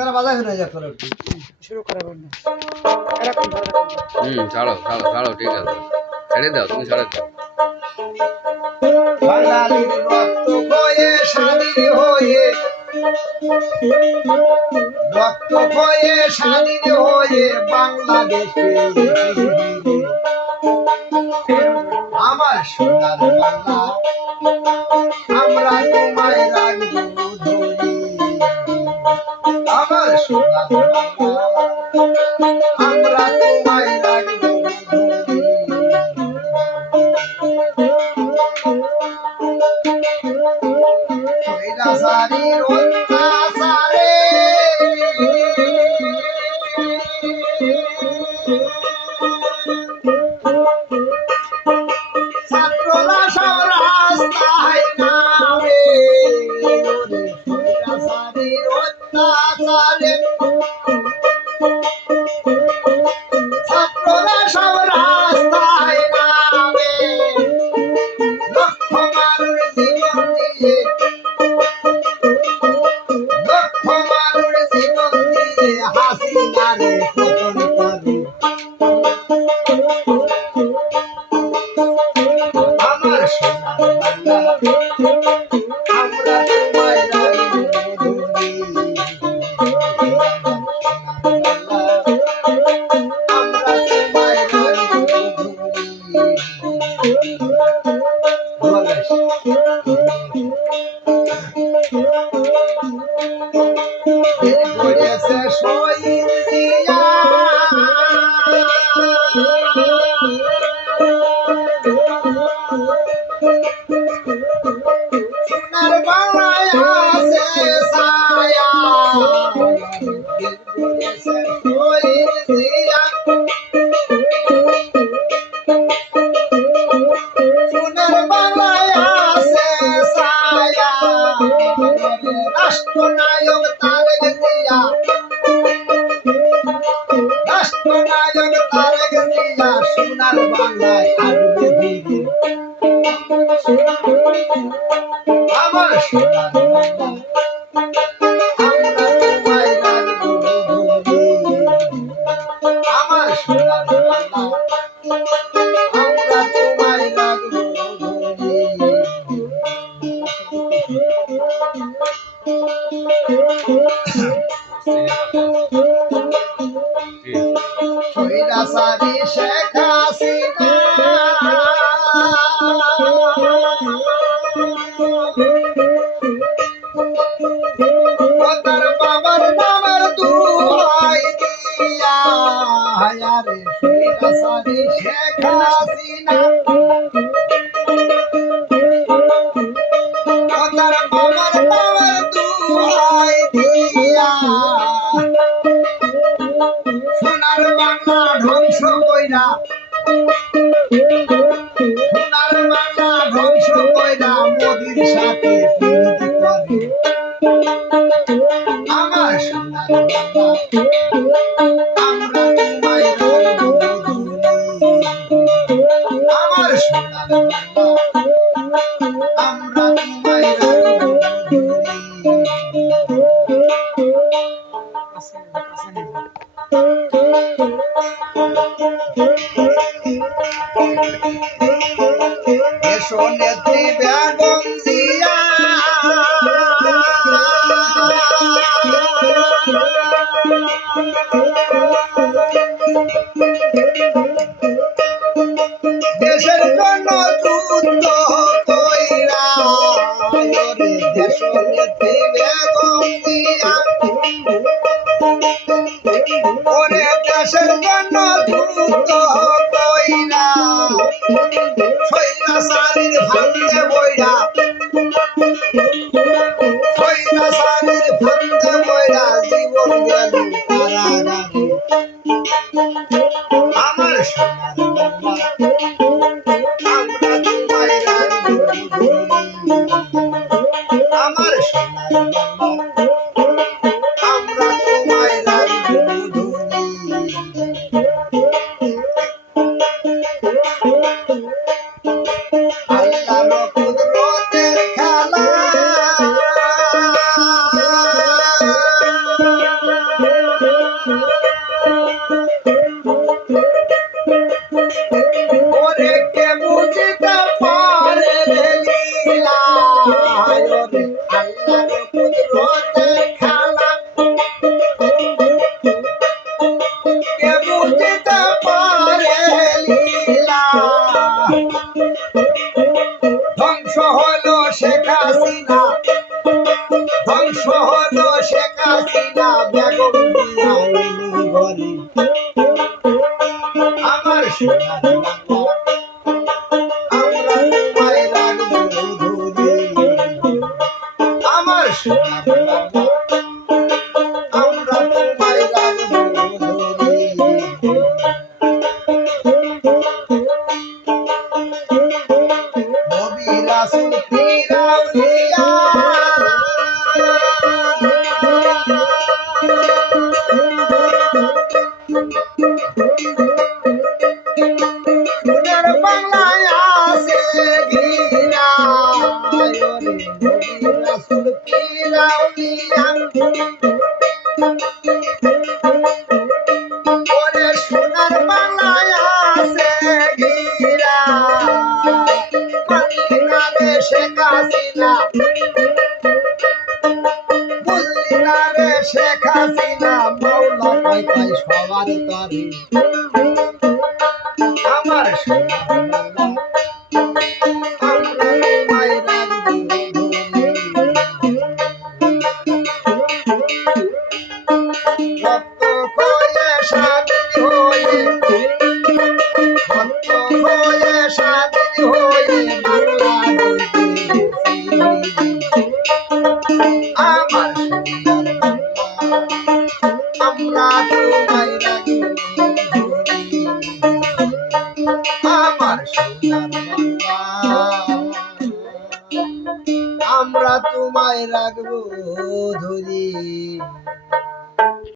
তারা বাজা ফেলে যা করো শুরু করা বন্ধ এরকম ছাড়ো ছাড়ো ছাড়ো ঠিক আছে ছেড়ে দাও তুমি ছেড়ে দাও বাঙালির রক্ত বয়ে স্বাধীন হয়ে রক্ত বয়ে স্বাধীন হয়ে বাংলাদেশে আমার সোনার বাংলা আমরা তোমায় রাখবো ধরে আমার সোনার বাংলা আমরা তোমায় রাখবো স্বৈরাচারীর অত্যাচারে ছাত্ররা সব রাস্তায় নামে স্বৈরাচারীর অত্যাচারে ছাত্ররা সব রাস্তায় নামে লক্ষ মানুষ জীবন দিয়ে লক্ষ মানুষ জীবন দিয়ে হাসিনারে পতন করে আমার সোনার বাংলা আমরা তোমায় রাখবো ধরে আমরা তোমায় রাখবো ধরে করেছে শহীদ দিয়া সোনার বাংলায় আছে ছায়া করেছে শহীদ দিয়া সোনার বাংলায় আছে ছায়া রাষ্ট্রনায়ক তারেক জিয়া রাষ্ট্রনায়ক তারেক জিয়া সোনার বাংলায় আসবে ফিরে আমার সোনার বাংলা আমরা তোমায় রাখবো ধরে আমার সোনার বাংলা আমরা তোমায় রাখবো স্বৈরাচারী শেখ হাসিনা তার বাবার নামের দুহাই দিয়া হায়ারে স্বৈরাচারী শেখ হাসিনা তার বাবার নামের দুহাই দিয়া সোনার বাংলা ধ্বংস কইরা সোনার বাংলা ধ্বংস কইরা মোদির সাথে প্রীতি করে আমার সোনার বাংলা আমরা তোমায় রাখবো ধরে আমার সোনার বাংলা আমরা তোমায় রাখবো নেত্রী বেগম জিয়া দেশের জন্য যুদ্ধ কইরা দেশ নেত্রী বেগম জিয়া ওরে দেশের জন্য যুদ্ধ কইরা স্বৈরাচারীর ফান্দে বইরা স্বৈরাচারীর ফান্দে বইরা জীবন আমিনা বেগম দিয়া এলি ঘরে আমার সোনার বাংলা আমরা তোমায় রাখবো ধরে আমার সোনার বাংলা আমরা তোমায় রাখবো ধরে নবী রাসূল পীর আউলিয়া সোনার বাংলায় আছে ঘিরা ওরে নবী রাসূল পীর আউলিয়া ওরে সোনার বাংলায় আছে ঘিরা মদিনা রে শেখ হাসিনা বুঝলি না রে শেখ হাসিনা মাওলা কয় কয় সবার তরে আমার সোনার বাংলা আমরা তোমায় রাখবো রক্ত হয়ে স্বাধীন হয়ে রক্ত হয়ে স্বাধীন হয়ে বাংলা আমার সোনার বাংলা আমরা তোমায় রাখবো আমার সোনার বাংলা আমরা তোমায় রাখবো ধরে